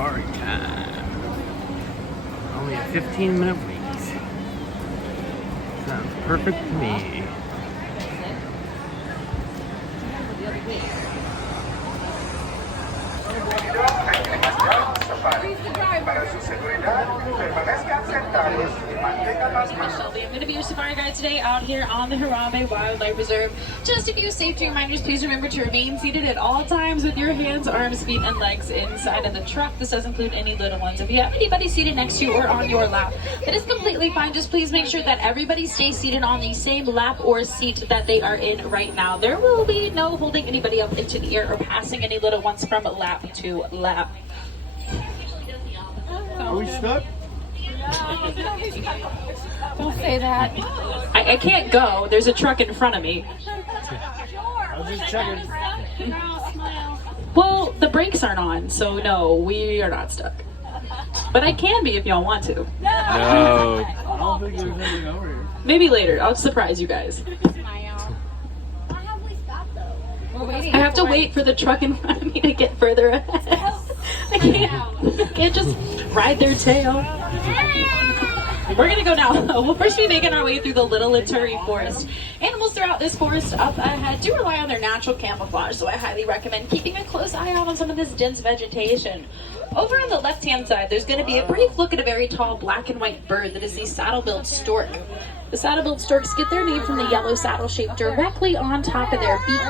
safari time. Only a 15-minute wait. Sounds perfect to me. Shelby. I'm going to be your safari guide today out here on the Harambe Wildlife Reserve. Just a few safety reminders. Please remember to remain seated at all times with your hands, arms, feet, and legs inside of the truck. This does include any little ones. If you have anybody seated next to you or on your lap, that is completely fine. Just please make sure that everybody stays seated on the same lap or seat that they are in right now. There will be no holding anybody up into the air or passing any little ones from lap to lap. Are we stuck? Don't say that. I can't go. There's a truck in front of me. I was just checking. Well, the brakes aren't on, so no, we are not stuck. But I can be if y'all want to. No. I don't think there's anything over here. Maybe later. I'll surprise you guys. I have to wait for the truck in front of me to get further ahead. I can't just ride their tail. We're gonna go now. We'll first be making our way through the Little Ituri Forest. Animals throughout this forest up ahead do rely on their natural camouflage, so I highly recommend keeping a close eye out on some of this dense vegetation. Over on the left-hand side, there's going to be a brief look at a very tall black and white bird that is the saddle-billed stork. The saddle-billed storks get their name from the yellow saddle shape directly on top of their beak.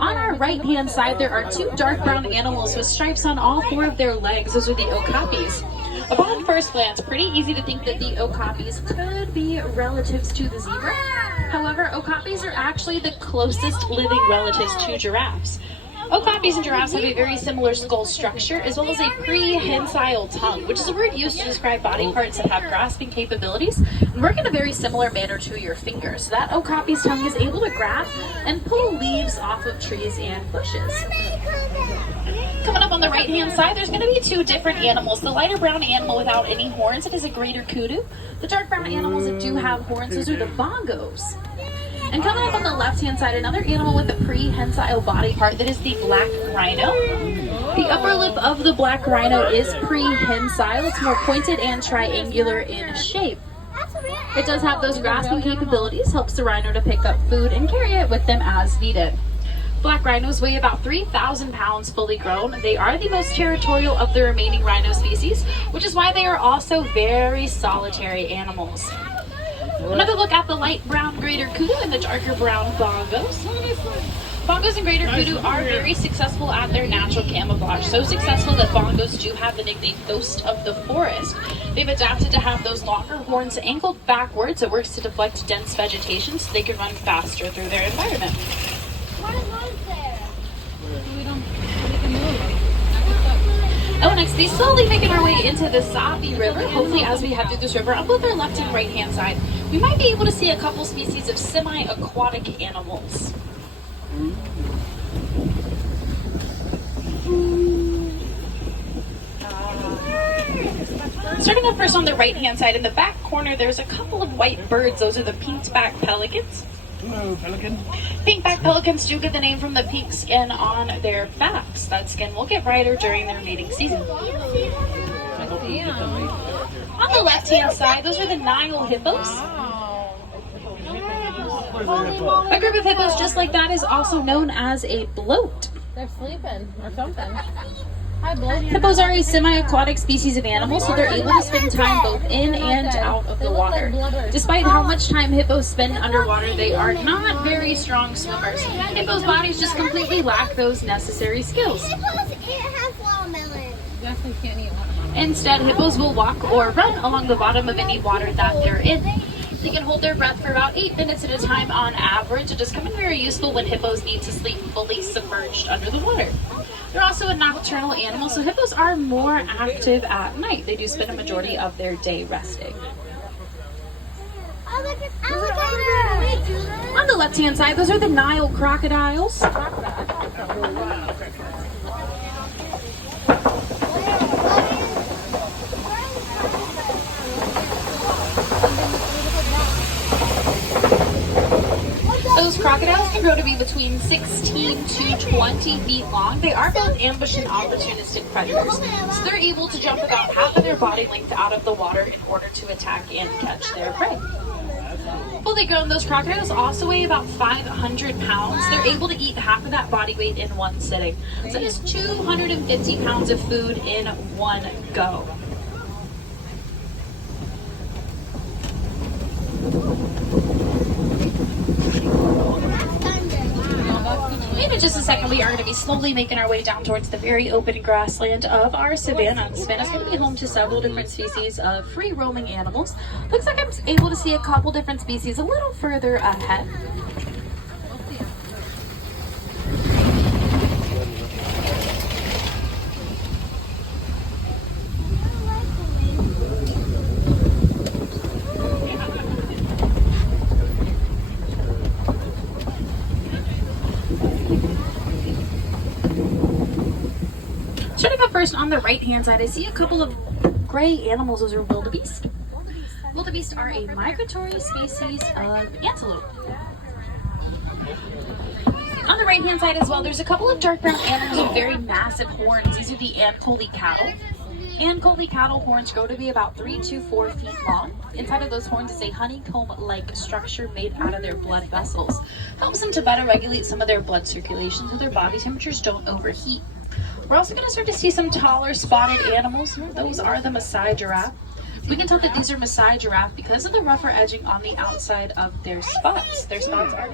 On our right-hand side, there are two dark brown animals with stripes on all four of their legs. Those are the okapis. Upon first glance, pretty easy to think that the okapis could be relatives to the zebra. However, okapis are actually the closest living relatives to giraffes. Okapis and giraffes have a very similar skull structure, as well as a prehensile tongue, which is a word used to describe body parts that have grasping capabilities and work in a very similar manner to your fingers. So that okapi's tongue is able to grab and pull leaves off of trees and bushes. Coming up on the right-hand side, there's going to be two different animals. The lighter brown animal without any horns, it is a greater kudu. The dark brown animals that do have horns, those are the bongos. And coming up on the left-hand side, another animal with a prehensile body part, that is the black rhino. The upper lip of the black rhino is prehensile. It's more pointed and triangular in shape. It does have those grasping capabilities, helps the rhino to pick up food and carry it with them as needed. Black rhinos weigh about 3,000 pounds fully grown. They are the most territorial of the remaining rhino species, which is why they are also very solitary animals. Another look at the light brown greater kudu and the darker brown bongos. Bongos and greater kudu are very successful at their natural camouflage. So successful that bongos do have the nickname Ghost of the Forest. They've adapted to have those longer horns angled backwards. It works to deflect dense vegetation so they can run faster through their environment. What was there? Oh, next, we slowly making our way into the Sabi River. Hopefully, as we head through this river, on both our left and right-hand side, we might be able to see a couple species of semi-aquatic animals. Starting off first on the right-hand side, in the back corner, there's a couple of white birds. Those are the pink-backed pelicans. Hello, pelican. Pink-backed pelicans do get the name from the pink skin on their backs. That skin will get brighter during their mating season. On the left-hand side, those are the Nile hippos. A group of hippos just like that is also known as a bloat. They're sleeping or something. Hippos are a semi-aquatic species of animal, so they're able to spend time both in and out of the water. Despite how much time hippos spend underwater, they are not very strong swimmers. Hippos' bodies just completely lack those necessary skills. Instead, hippos will walk or run along the bottom of any water that they're in. They can hold their breath for about 8 minutes at a time on average. It does come in very useful when hippos need to sleep fully submerged under the water. They're also a nocturnal animal, so hippos are more active at night. They do spend a majority of their day resting. On the left-hand side, those are the Nile crocodiles. Those crocodiles can grow to be between 16 to 20 feet long. They are both ambush and opportunistic predators, so they're able to jump about half of their body length out of the water in order to attack and catch their prey. Fully grown, those crocodiles also weigh about 500 pounds. They're able to eat half of that body weight in one sitting. So that is 250 pounds of food in one go. In just a second, we are going to be slowly making our way down towards the very open grassland of our savannah. The savannah is going to be home to several different species of free roaming animals. Looks like I'm able to see a couple different species a little further ahead. Starting up first on the right-hand side, I see a couple of gray animals. Those are wildebeest. Wildebeest are a migratory species of antelope. On the right-hand side as well, there's a couple of dark brown animals with very massive horns. These are the Ankole cattle. Ankole cattle horns grow to be about 3 to 4 feet long. Inside of those horns is a honeycomb-like structure made out of their blood vessels. Helps them to better regulate some of their blood circulation so their body temperatures don't overheat. We're also going to start to see some taller spotted animals. Those are the Maasai giraffe. We can tell that these are Maasai giraffe because of the rougher edging on the outside of their spots. Their spots are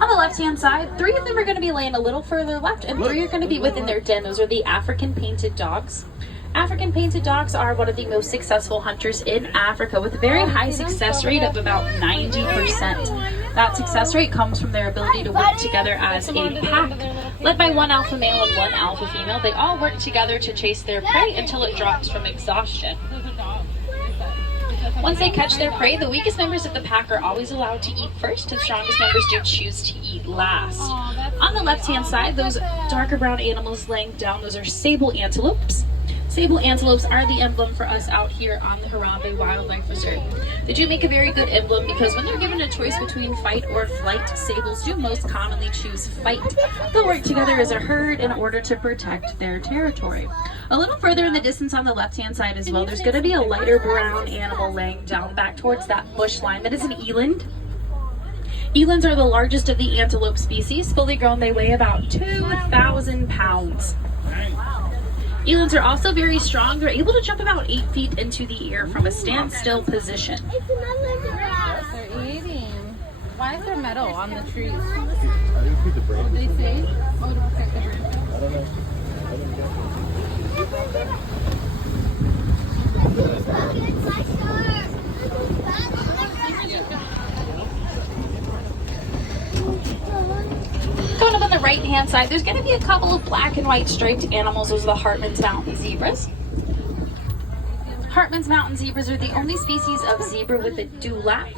on the left-hand side. 3 of them are going to be laying a little further left, and 3 are going to be within their den. Those are the African painted dogs. African painted dogs are one of the most successful hunters in Africa with a very high success rate of about 90%. That success rate comes from their ability to work together as a pack. Led by one alpha male and one alpha female, they all work together to chase their prey until it drops from exhaustion. Once they catch their prey, the weakest members of the pack are always allowed to eat first, and strongest members do choose to eat last. On the left-hand side, those darker brown animals laying down, those are sable antelopes. Sable antelopes are the emblem for us out here on the Harambe Wildlife Reserve. They do make a very good emblem because when they're given a choice between fight or flight, sables do most commonly choose fight. They'll work together as a herd in order to protect their territory. A little further in the distance on the left-hand side as well, there's going to be a lighter brown animal laying down back towards that bush line. That is an eland. Elands are the largest of the antelope species. Fully grown, they weigh about 2,000 pounds. Elands are also very strong. They're able to jump about 8 feet into the air from a standstill position. They're eating. Why is there metal on the trees? I didn't see the brain. They say? Oh, to protect the birds. I don't know. Coming up on the right-hand side, there's going to be a couple of black and white striped animals. Those are the Hartman's Mountain zebras. Hartman's Mountain zebras are the only species of zebra with a dewlap,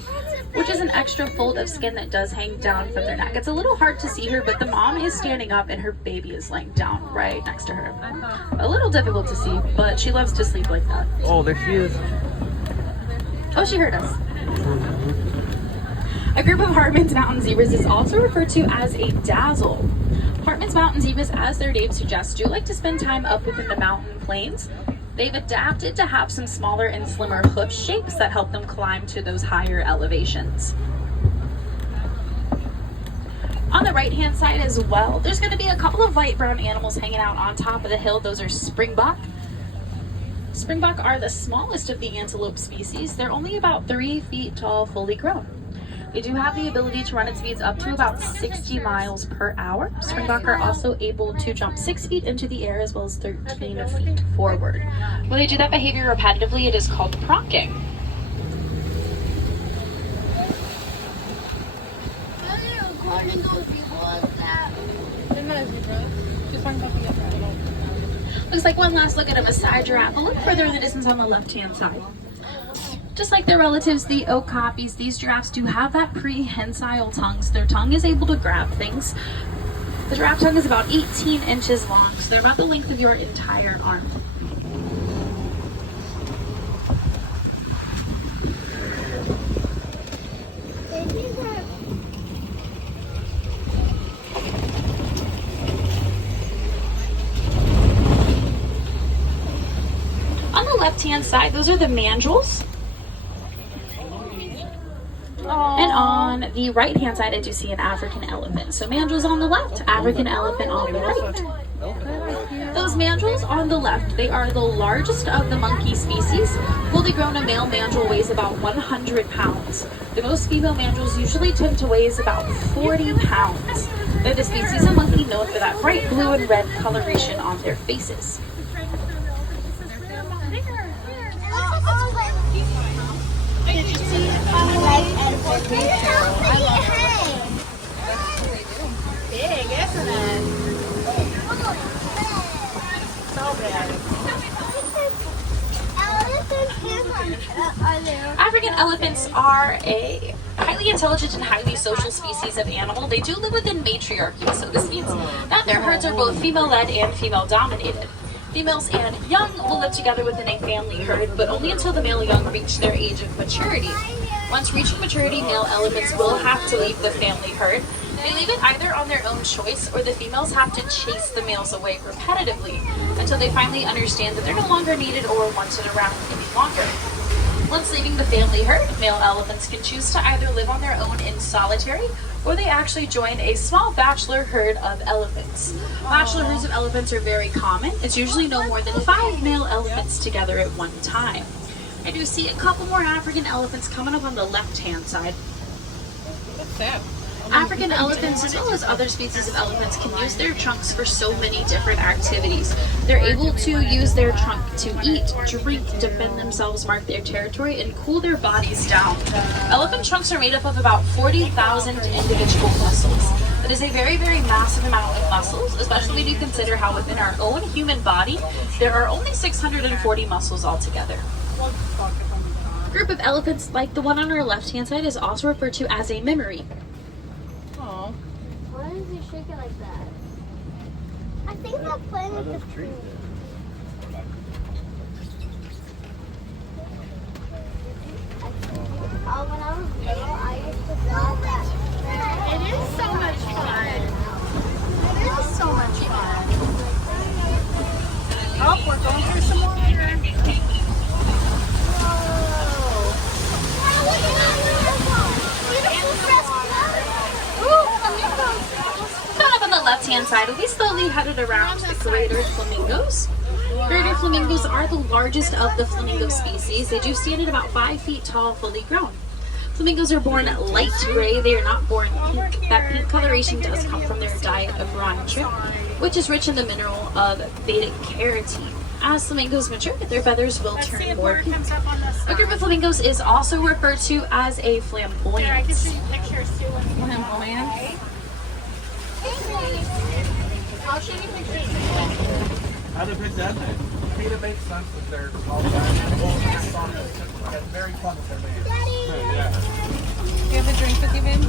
which is an extra fold of skin that does hang down from their neck. It's a little hard to see her, but the mom is standing up and her baby is laying down right next to her. A little difficult to see, but she loves to sleep like that. Oh, there she is. Oh, she heard us. A group of Hartman's Mountain zebras is also referred to as a dazzle. Hartman's Mountain zebras, as their name suggests, do like to spend time up within the mountain plains. They've adapted to have some smaller and slimmer hoof shapes that help them climb to those higher elevations. On the right-hand side as well, there's going to be a couple of light brown animals hanging out on top of the hill. Those are springbok. Springbok are the smallest of the antelope species. They're only about 3 feet tall, fully grown. They do have the ability to run at speeds up to about 60 miles per hour. Springbok are also able to jump 6 feet into the air as well as 13 feet forward. When they do that behavior repetitively, it is called pronking. Looks like one last look at a Maasai giraffe. A little further in the distance on the left-hand side. Just like their relatives, the okapis, these giraffes do have that prehensile tongue, so their tongue is able to grab things. The giraffe tongue is about 18 inches long, so they're about the length of your entire arm. left-hand side, those are the mandrills. And on the right-hand side, I do see an African elephant. So mandrills on the left, African elephant on the right. Those mandrills on the left, they are the largest of the monkey species. Fully grown, a male mandrill weighs about 100 pounds. The most female mandrills usually tend to weigh about 40 pounds. They're the species of monkey known for that bright blue and red coloration on their faces. Did you see big, isn't it? So big. African elephants are a highly intelligent and highly social species of animal. They do live within matriarchy, so this means that their herds are both female-led and female-dominated. Females and young will live together within a family herd, but only until the male young reach their age of maturity. Once reaching maturity, male elephants will have to leave the family herd. They leave it either on their own choice, or the females have to chase the males away repetitively until they finally understand that they're no longer needed or wanted around any longer. Once leaving the family herd, male elephants can choose to either live on their own in solitary, or they actually join a small bachelor herd of elephants. Bachelor herds of elephants are very common. It's usually no more than 5 male elephants together at one time. I do see a couple more African elephants coming up on the left-hand side. African elephants, as well as other species of elephants, can use their trunks for so many different activities. They're able to use their trunk to eat, drink, defend themselves, mark their territory, and cool their bodies down. Elephant trunks are made up of about 40,000 individual muscles. That is a very, very massive amount of muscles, especially when you consider how within our own human body, there are only 640 muscles altogether. A group of elephants like the one on our left-hand side is also referred to as a memory. Why is he shaking like that? I think they're playing with the food. When I was little, I used to thought that. It is so much fun. It is so much fun. Oh, we're going through some water. Coming up on the left-hand side, we slowly headed around the greater flamingos. Greater flamingos are the largest of the flamingo species. They do stand at about 5 feet tall, fully grown. Flamingos are born light gray. They are not born pink. That pink coloration does come from their diet of brine shrimp, which is rich in the mineral of beta-carotene. As flamingos mature, their feathers will turn more pink. A group of flamingos is also referred to as a flamboyant. Flamboyant. I'll show you pictures. How to pick that name? I mean, it makes sense that they're all it's very fun that they're made. Daddy! Yeah. Do you have a drink with you, babe? No,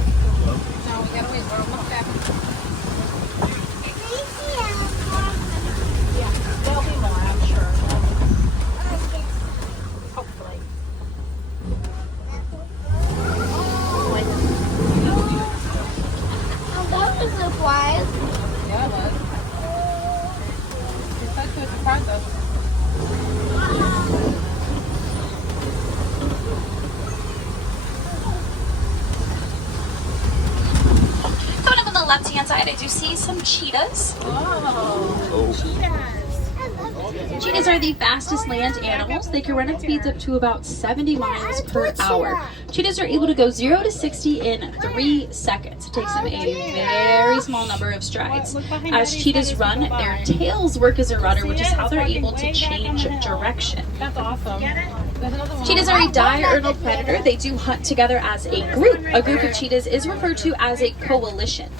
we gotta wait. We're almost back. There'll be more, I'm sure. Hopefully. Oh, that was a flies. Yeah, it was. You said to us apart though. Coming up on the left-hand side, I do see some cheetahs. Cheetahs are the fastest land animals. They can run at speeds up to about 70 miles per hour. Cheetahs are able to go 0 to 60 in 3 seconds. It takes them a very small number of strides. As cheetahs run, their tails work as a rudder, which is how they're able to change direction. That's awesome. There's another one. Cheetahs are a diurnal predator. They do hunt together as a group. A group of cheetahs is referred to as a coalition.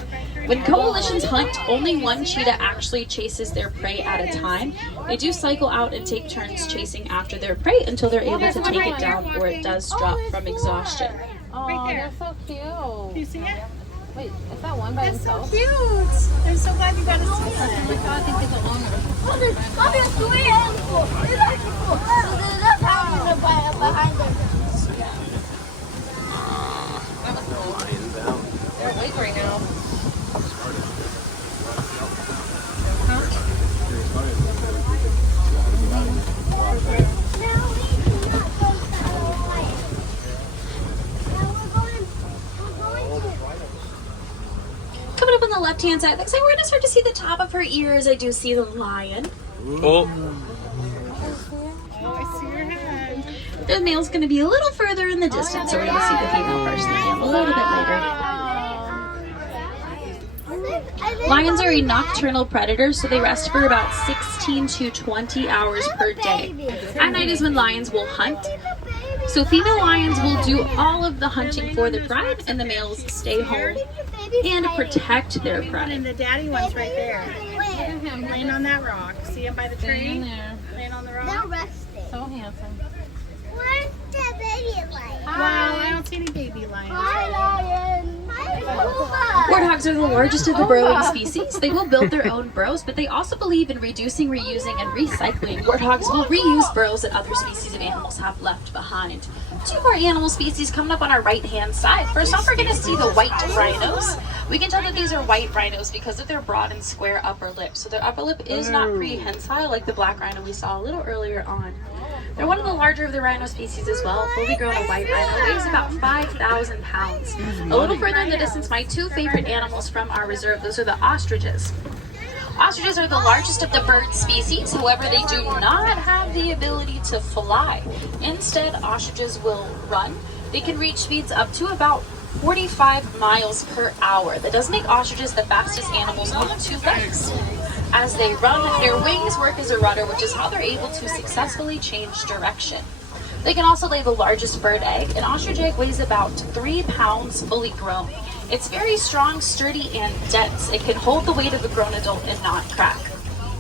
When coalitions hunt, only one cheetah actually chases their prey at a time. They do cycle out and take turns chasing after their prey until they're able to take it down or it does drop from exhaustion. Oh, they're so cute. Do you see it? Wait, is that one by That's so himself? cute. I'm so glad you got to see Oh it. my god, I think they go longer. Oh, there's three animals. It's actually cool. So there's us having behind them. That was cool. Lions out. They're awake right now. Now left-hand side, looks like we're gonna start to see the top of her ears. I do see the lion. Oh. The male's gonna be a little further in the distance, so we're gonna see the female first and the male a little bit later. Lions are a nocturnal predator, so they rest for about 16 to 20 hours per day. At night is when lions will hunt. So female lions will do all of the hunting for their pride, and the males stay home and protect their pride. And the daddy one's right there. Laying on that rock. See him by the tree? Laying there. Laying on the rock. They're resting. So handsome. Where's the baby lion? Wow, I don't see any baby lions. Hi, lion. Hi, Puma. Warthogs are the largest of the burrowing species. They will build their own burrows, but they also believe in reducing, reusing, and recycling. Warthogs will reuse burrows that other species of animals have left behind. Two more animal species coming up on our right-hand side. First off, we're going to see the white rhinos. We can tell that these are white rhinos because of their broad and square upper lip. So their upper lip is not prehensile like the black rhino we saw a little earlier on. They're one of the larger of the rhino species as well. Fully grown white rhino weighs about 5,000 pounds. A little further in the distance, my two favorite animals from our reserve, those are the ostriches. Ostriches are the largest of the bird species, however, they do not have the ability to fly. Instead, ostriches will run. They can reach speeds up to about 45 miles per hour. That does make ostriches the fastest animals on two legs. As they run, their wings work as a rudder, which is how they're able to successfully change direction. They can also lay the largest bird egg. An ostrich egg weighs about 3 pounds fully grown. It's very strong, sturdy, and dense. It can hold the weight of a grown adult and not crack.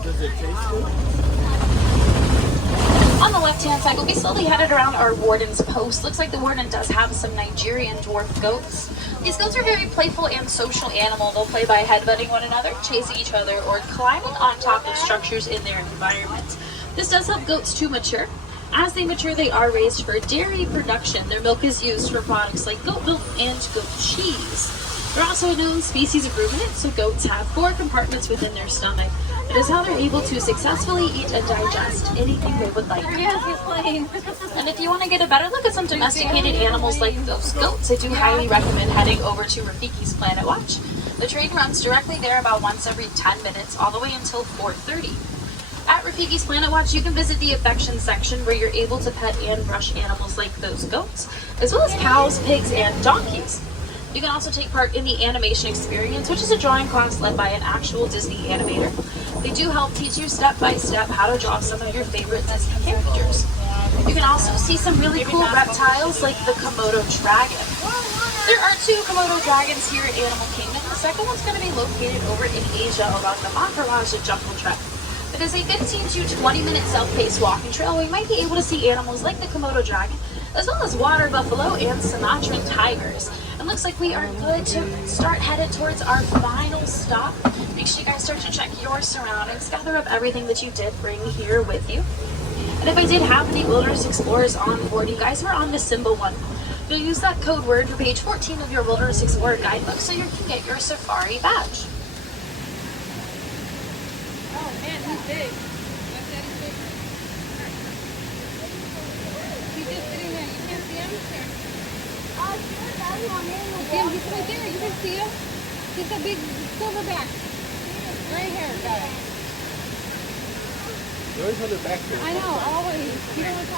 Does it taste good? On the left-hand side, we'll be slowly headed around our warden's post. Looks like the warden does have some Nigerian dwarf goats. These goats are very playful and social animal. They'll play by headbutting one another, chasing each other, or climbing on top of structures in their environment. This does help goats to mature. As they mature, they are raised for dairy production. Their milk is used for products like goat milk and goat cheese. They're also a known species of ruminant, so goats have 4 compartments within their stomach. It is how they're able to successfully eat and digest anything they would like. And if you want to get a better look at some domesticated animals like those goats, I do highly recommend heading over to Rafiki's Planet Watch. The train runs directly there about once every 10 minutes, all the way until 4:30. At Rafiki's Planet Watch, you can visit the affection section where you're able to pet and brush animals like those goats, as well as cows, pigs, and donkeys. You can also take part in the animation experience, which is a drawing class led by an actual Disney animator. They do help teach you step by step how to draw some of your favorite Disney characters. You can also see some really cool reptiles like the Komodo dragon. There are 2 Komodo dragons here at Animal Kingdom. The second one's going to be located over in Asia around the Maharaja Jungle Trek. It is a 15 to 20 minute self-paced walking trail. We might be able to see animals like the Komodo dragon, as well as water buffalo and Sumatran tigers. It looks like we are good to start headed towards our final stop. Make sure you guys start to check your surroundings, gather up everything that you did bring here with you. And if I did have any Wilderness Explorers on board, you guys were on the Symbol one. You'll use that code word for page 14 of your Wilderness Explorer guidebook so you can get your safari badge. Oh man, he's big. He's just sitting there. You can't see him? See him? He's right there. You can see him. He's a big silverback. Gray hair guy. They always have their back there. I know, always. You know what's